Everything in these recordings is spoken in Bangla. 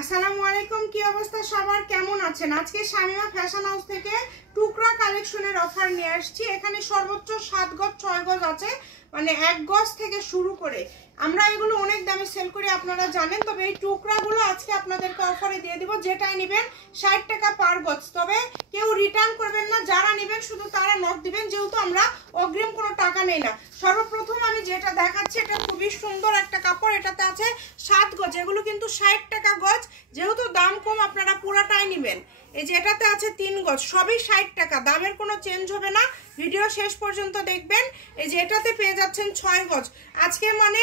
আসসালামু আলাইকুম, কি অবস্থা সবার, কেমন আছেন? আজকে শামিমা ফ্যাশন হাউস থেকে টুকরা কালেকশনের অফার নিয়ে আসছি। এখানে সর্বোচ্চ 7 গজ 6 গজ আছে, মানে 1 গজ থেকে শুরু করে। আমরা এগুলো অনেক দামে সেল করি, আপনারা জানেন। তবে এই টুকরাগুলো আজকে আপনাদেরকে অফারে দিয়ে দিব। যেটাই নেবেন 60 টাকা পার গজ। তবে কেউ রিটার্ন করবেন না, যারা নেবেন শুধু তারা নক দিবেন, যেহেতু আমরা অগ্রিম কোনো টাকা নেই না। সর্বপ্রথম আমি যেটা দেখাচ্ছি, এটা খুবই সুন্দর একটা কাপড়। এটাতে আছে 7 গজ, এগুলো কিন্তু 60 টাকা গজ। যেহেতু দাম কম, আপনারা পুরাটাই নেবেন। এই যে এটাতে আছে 3 গজ, সবই 60 টাকা, দামের কোনো চেঞ্জ হবে না। ভিডিও শেষ পর্যন্ত দেখবেন। এই যে এটাতে পেয়ে যাচ্ছেন 6 গজ। আজকে মানে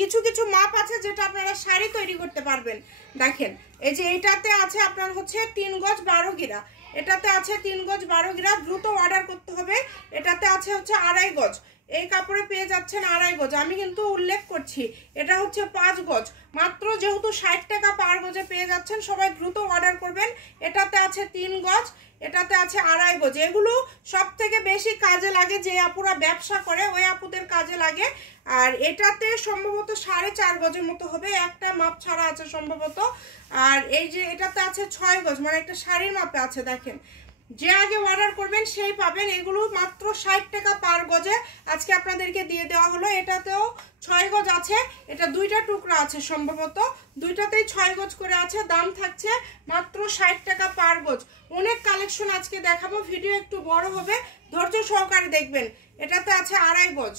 কিছু কিছু মাপ আছে যেটা আপনারা শাড়ি তৈরি করতে পারবেন। দেখেন, এই যে এটাতে আছে আপনার হচ্ছে 3 গজ 12 গিরা, এটাতে আছে 3 গজ 12 গিরা, দ্রুত অর্ডার করতে হবে। এটাতে আছে হচ্ছে 2.5 গজ, এই কাপড়ে পেয়ে যাচ্ছেন 2.5 গজ। আমি কিন্তু উল্লেখ করছি এটা হচ্ছে 5 গজ মাত্র, যেহেতু 60 টাকা পার গজে পেয়ে যাচ্ছেন, সবাই দ্রুত অর্ডার করবেন। এটাতে আছে 3 গজ, এটাতে আছে 2.5 গজ। এগুলো সব থেকে বেশি কাজে লাগে যে আপুরা ব্যবসা করে, ওই আপুদের কাজে লাগে। আর এটাতে সম্ভবত 4.5 গজের মতো হবে, একটা মাপ ছাড়া আছে সম্ভবত। আর এই যে এটাতে আছে 6 গজ, মানে একটা শাড়ির মাপে আছে। দেখেন, যে আগে অর্ডার করবেন সেই পাবেন। এগুলো মাত্র 60 টাকা পার গজে আজকে আপনাদেরকে দিয়ে দেওয়া হলো। এটাতেও 6 গজ আছে, এটা দুইটা টুকরা আছে সম্ভবত, দুইটাতেই 6 গজ করে আছে। দাম থাকছে মাত্র 60 টাকা পার গজ। অনেক কালেকশন আজকে দেখাবো, ভিডিও একটু বড় হবে, ধৈর্য সহকারে দেখবেন। এটাতে আছে 2.5 গজ,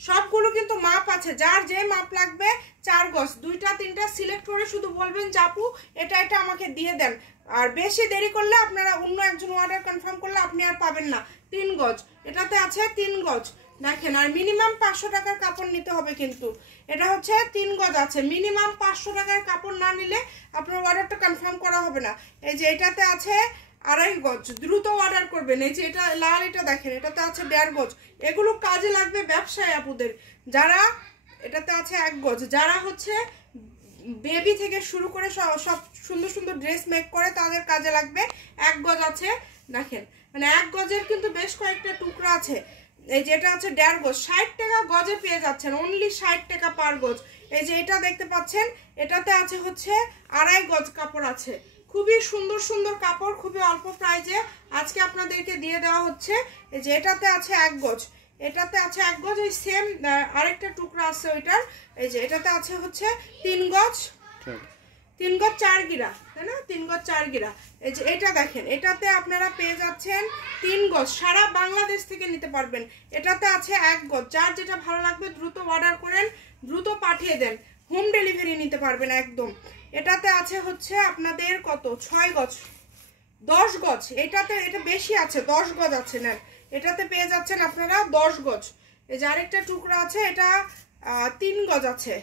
সবগুলো কিন্তু মাপ আছে, যার যে মাপ লাগবে 4 গজ, 2টা 3টা সিলেক্ট করে শুধু বলবেন জাপু এটা এটা আমাকে দিয়ে দেন। আর বেশি দেরি করলে আপনারা অন্য একজন অর্ডার কনফার্ম করলে আপনি আর পাবেন না। 3 গজ, এটাতে আছে 3 গজ। দেখেন, আর মিনিমাম 500 টাকার কাপড় নিতে হবে কিন্তু। এটা হচ্ছে 3 গজ আছে, মিনিমাম 500 টাকার কাপড় না নিলে আপনার অর্ডারটা কনফার্ম করা হবে না। এই যে এটাতে আছে 2.5 গজ, দ্রুত অর্ডার করবেন। এই যে এটা লাল, এটা দেখেন, এটাতে আছে 1.5 গজ। এগুলো কাজে লাগবে ব্যবসায়ী আপুদের। যারা, এটাতে আছে 1 গজ, যারা হচ্ছে বেবি থেকে শুরু করে সব সুন্দর সুন্দর ড্রেস মেক করে, তাদের কাজে লাগবে। 1 গজ আছে। দেখেন, মানে 1 গজের কিন্তু বেশ কয়েকটা টুকরা আছে। এই যে এটা আছে 1.5 গজ, 60 টাকা গজে পেয়ে যাচ্ছেন, অনলি 60 টাকা পার গজ। এই যে এটা দেখতে পাচ্ছেন, এটাতে আছে হচ্ছে 2.5 গজ কাপড় আছে। খুবই সুন্দর সুন্দর কাপড়, খুবই অল্প প্রাইজে আজকে আপনাদেরকে দিয়ে দেওয়া হচ্ছে। এই যে এটাতে আছে 1 গজ, এটাতে আছে 1 গজ, এই সেম আরেকটা টুকরা আছে ওইটার। এই যে এটাতে আছে হচ্ছে 3 গজ, 3 গজ 4 গিরা, তাই না? 3 গজ 4 গিরা। এই যে এটা দেখেন, এটাতে আপনারা পেয়ে যাচ্ছেন 3 গজ, সারা বাংলাদেশ থেকে নিতে পারবেন। এটাতে আছে 1 গজ, যার যেটা ভালো লাগবে দ্রুত অর্ডার করেন, দ্রুত পাঠিয়ে দেন, হোম ডেলিভারি নিতে পারবেন একদম। এটাতে আছে হচ্ছে আপনাদের কত, 6 গজ 10 গজ, এটাতে এটা বেশি আছে, 10 গজ আছে। নেন, এটাতে পেয়ে যাচ্ছেন আপনারা 10 গজ। এই যে আরেকটা টুকরা আছে, এটা 3 গজ আছে,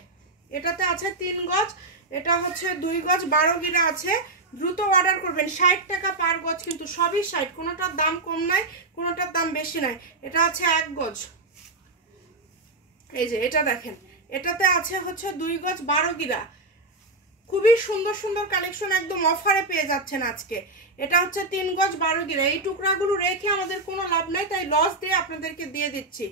এটাতে আছে 3 গজ, এটা হচ্ছে 2 গজ 12 গিরা আছে। দ্রুত অর্ডার করবেন, 60 টাকা পার গজ, কিন্তু সবই 60, কোনোটার দাম কম নাই, কোনোটার দাম বেশি নাই। এটা আছে 1 গজ। এই যে এটা দেখেন, এটাতে আছে হচ্ছে 2 গজ 12 গিরা। খুবই সুন্দর সুন্দর কালেকশন, একদম অফারে পেয়ে যাচ্ছেন আজকে। এটা হচ্ছে 3 গজ 12 গিরা। এই টুকরাগুলো রেখে আমাদের কোনো লাভ নাই, তাই লস দিয়ে আপনাদেরকে দিয়ে দিচ্ছি।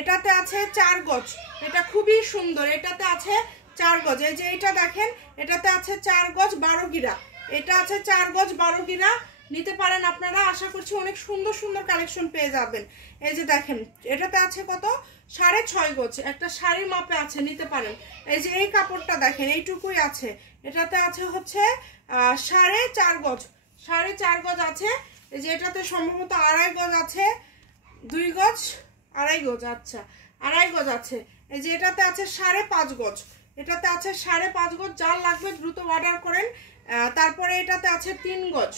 এটাতে আছে 4 গজ, এটা খুবই সুন্দর, এটাতে আছে 4 গজ। এই যে এটা দেখেন, এটাতে আছে 4 গজ 12 গিরা, এটা আছে 4 গজ 12 গিরা। নিতে পারেন আপনারা, আশা করছি অনেক সুন্দর সুন্দর কালেকশন পেয়ে যাবেন। এই যে দেখেন, এটাতে আছে কত, 6.5 গজ, একটা শাড়ির মাপে আছে, নিতে পারেন। এই যে এই কাপড়টা দেখেন, এইটুকুই আছে, এটাতে আছে হচ্ছে 4.5 গজ, 4.5 গজ আছে। এই যে এটাতে সম্ভবত 2.5 গজ আছে, 2 গজ 2.5 গজ, আচ্ছা 2.5 গজ আছে। এই যে এটাতে আছে 5.5 গজ, এটাতে আছে 5.5 গজ, যার লাগবে দ্রুত অর্ডার করেন। তারপরে এটাতে আছে 3 গজ,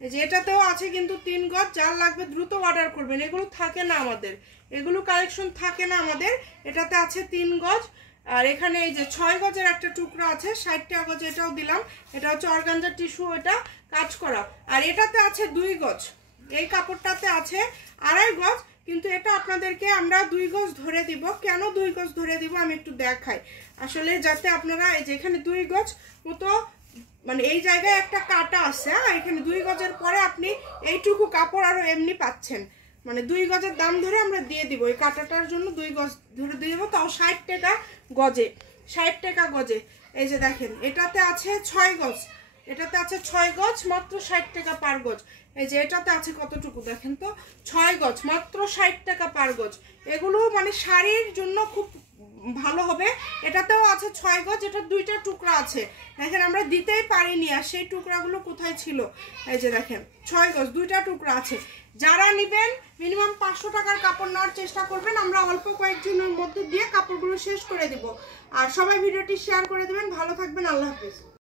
এই যে এটাতেও আছে কিন্তু 3 গজ, যার লাগবে দ্রুত অর্ডার করবেন। এগুলো থাকে না আমাদের, এগুলো কালেকশন থাকে না আমাদের। এটাতে আছে 3 গজ। আর এখানে এই যে 6 গজের একটা টুকরা আছে, 60 টাকা গজ, এটাও দিলাম। এটা হচ্ছে অর্গানজা টিস্যু, এটা কাজ করা। আর এটাতে আছে 2 গজ, এই কাপড়টাতে আছে 2.5 গজ, কিন্তু এটা আপনাদেরকে আমরা 2 গজ ধরে দিব। কেন 2 গজ ধরে দিব আমি একটু দেখাই, আসলে যাতে আপনারা, এই যে এখানে 2 গজ মতো, মানে এই জায়গায় একটা কাটা আছে, এখানে 2 গজের পরে আপনি এইটুকু কাপড় আরো এমনি পাচ্ছেন। মানে 2 গজের দাম ধরে আমরা দিয়ে দিব, এই কাটাটার জন্য 2 গজ ধরে দিয়ে দেবো, তাও 60 টাকা গজে, 60 টাকা গজে। এই যে দেখেন এটাতে আছে 6 গজ, এটাতে আছে 6 গজ মাত্র 60 টাকা পার গজ। এই যে এটাতে আছে কতটুকু দেখেন তো, 6 গজ মাত্র 60 টাকা পার গজ। এগুলো মানে শাড়ির জন্য খুব ভালো হবে। এটাতেও আছে 6 গজ, এটা 2টা টুকরা আছে দেখেন, আমরা দিতেই পারিনি আর সেই টুকরাগুলো কোথায় ছিল। এই যে দেখেন 6 গজ 2টা টুকরা আছে। যারা নেবেন মিনিমাম 500 টাকার কাপড় নেওয়ার চেষ্টা করবেন, আমরা অল্প কয়েকজনের মধ্যে দিয়ে কাপড়গুলো শেষ করে দেব। আর সবাই ভিডিওটি শেয়ার করে দেবেন। ভালো থাকবেন, আল্লাহ হাফেজ।